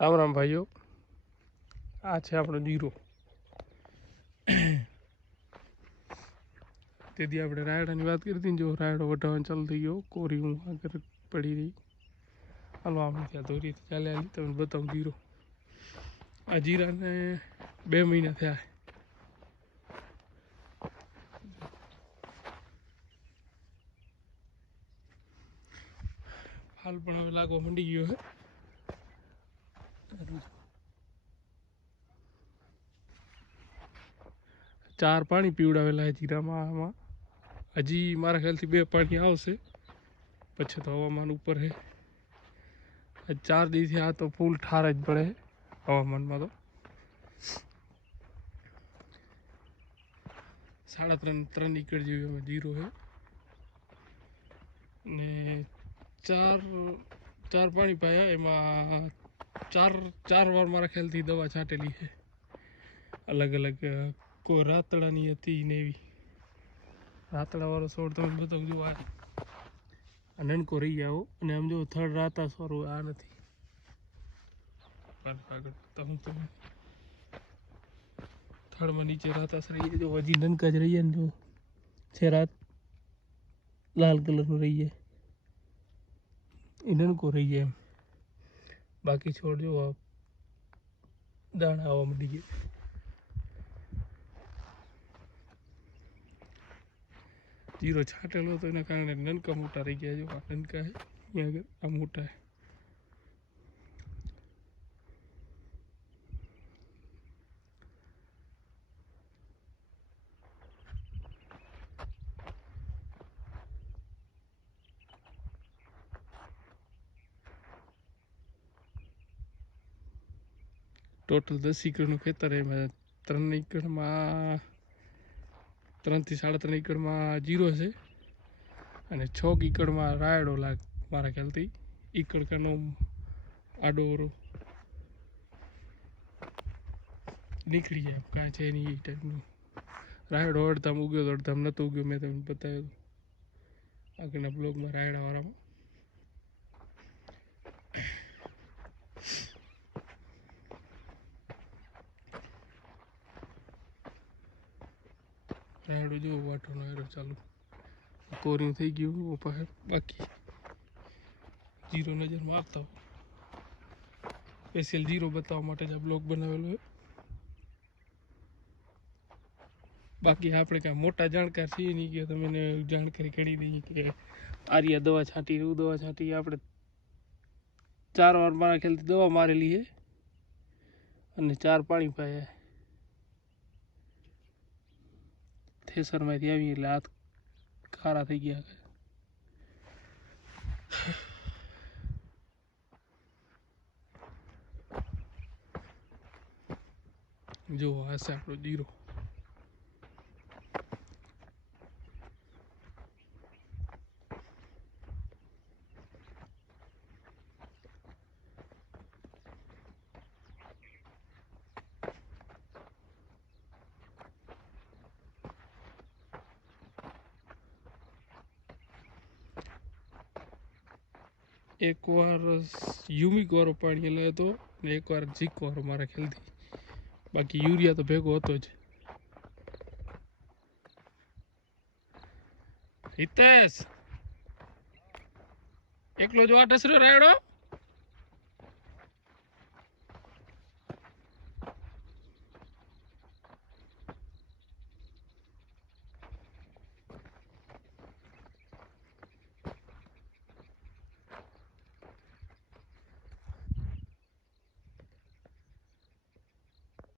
રામ રામ ભાઈઓ, આ છે આપણો જીરો. તેથી આપણે રાયડાની વાત કરી હતી ને, જો રાયડો વઢાવવાનું ચાલુ થઈ ગયો, કોરી હું આગળ પડી રહી. હાલો આપણે ત્યાં દોરી ચાલે આલી તમને બતાવું જીરો. આ જીરાને 2 મહિના થયા. હાલ પણ હવે લાગવા મંડી ગયો છે. ચાર પાણી પીવડાવેલા છે જીરામાં. આમાં હજી મારા ખ્યાલથી 2 પાણી આવશે, પછી તો હવામાન ઉપર છે. 4 દિવસથી આ તો ફૂલ ઠાર જ પડે હવામાનમાં. તો 3.5 એકર જેવી અમે જીરો છે ને ચાર પાણી પાયા. એમાં ચાર વાર મારા ખ્યાલથી દવા છાંટેલી છે, અલગ અલગ. કોઈ રાતડાની હતી ને એવી. રાતડાવાળો છોડ તમે બતાવું જો, આ નનકો રહી જાઓ. અને આમ જો થર્ડ રાતા સ્વરૂપ આ નથી. આગળ તમે થર્ડમાં નીચે રાતાસ રહી જાય. જો હજી નનકા જ રહી જાય ને, જો છે રાત લાલ કલરનું રહી જાય, એ નનકો રહી જાય એમ. બાકી છોડ જો દાણા આવવા મળી ગયા. જીરો છાંટેલો હતો એના કારણે નનકા મોટા રહી ગયા. જો આ નનકા છે, અહીંયા આગળ આ મોટા છે. ટોટલ 10 એકરનું ખેતર. એમાં 3 એકરમાં 3 થી 3.5 એકરમાં જીરો છે અને 6 એકરમાં રાયડો લાગ મારા ખ્યાલથી. એકડકાનો આડો નીકળી જાય, કાંઈ છે નહીં એ ટાઈપનું. રાયડો અડધામ ઉગ્યો તો અડધામ નહોતો ઉગ્યો. મેં તમને બતાવ્યું આગળના બ્લોગમાં રાયડાવાળામાં. રાયડો જેવો વાટવાનો એરો ચાલુ કોરિંગ થઈ ગયું. પાસે બાકી જીરો નજરમાં આવતા હોય. સ્પેશિયલ જીરો બતાવવા માટે જ આ બ્લોગ બનાવેલો હોય. બાકી આપણે કાંઈ મોટા જાણકાર છીએ નહીં કે તમને જાણકારી કરી દઈએ કે આર્યા દવા છાંટી, એવું દવા છાંટી. આપણે 4 વાર મારા ખ્યાલથી દવા મારેલી છે અને 4 પાણી પાયા. થેસરમાંથી આવી એટલે હાથ ખારા થઈ ગયા. જો આ છે આપણો જીરો. એકવાર યુમિક વાળો પાણી લાવ્યો હતો ને એકવાર જીક વાળો મારા ખ્યાલથી. બાકી યુરિયા તો ભેગો હતો જ. હિતેશ એકલો જો આ ટસરો રાયડો.